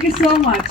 Thank you so much.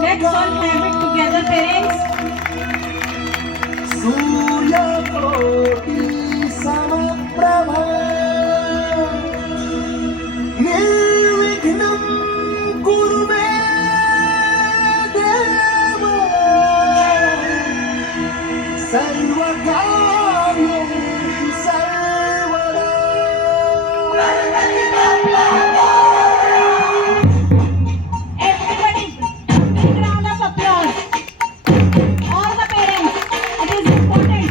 Let's all have it together, parents. सूर्यकोटि समप्रभ निर्विघ्नं कुरु मे देव सर्वकार्येषु सर्वदा Everybody, big round of applause. All the parents, it is important.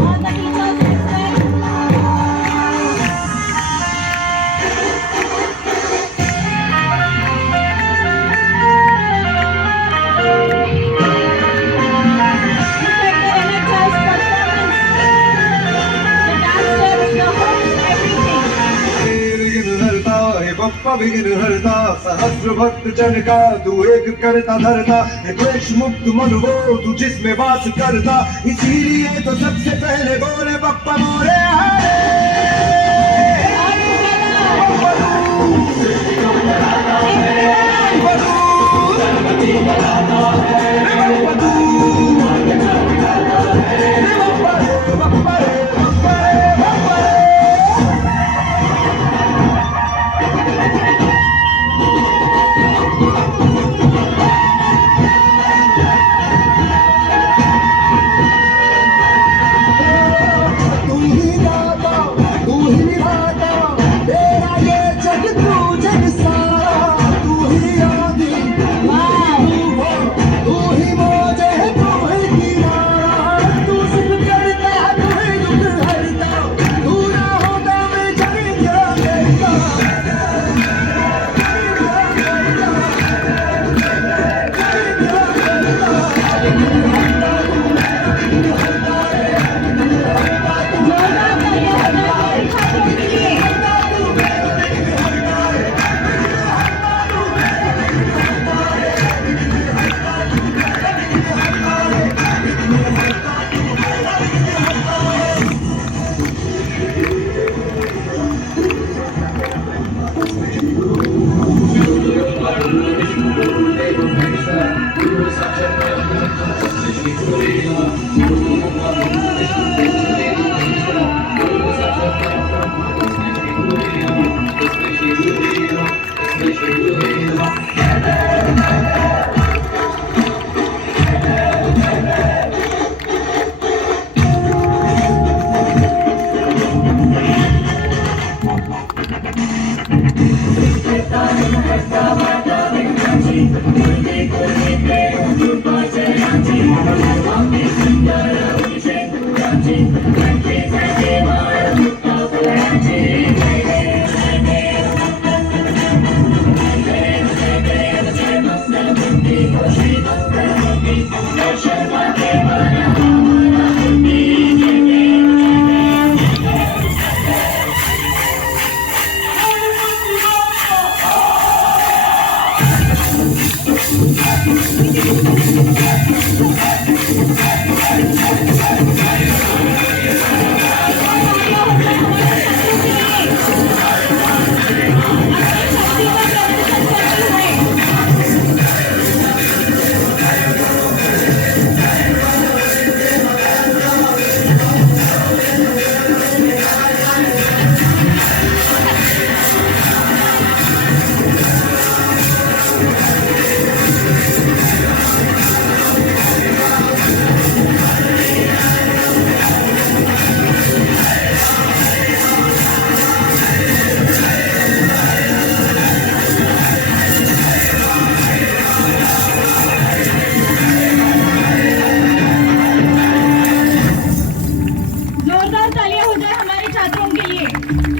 All the teachers as well. Look at the energized performance. The dance steps, the hooks, everything. विघ्न हरता हे बप्पा विघ्न हरता सहस्र भक्त जन का तू एक करता धरता हे क्लेश मुक्त मन वो तू जिसमें वास करता इसीलिए तो सबसे पहले बोले बप्पा मोरे हरे तू ही दाता तू ही विधाता तेरा ये जग तू जग सारा तू ही आदि तू ही मौजे तू ही किनारा तू सुख करता तू ही दुख हरता तू ना होता मैं जाने क्या करता जोरदार तालियां बजाओ एक हाथों के लिए। छात्रों के लिए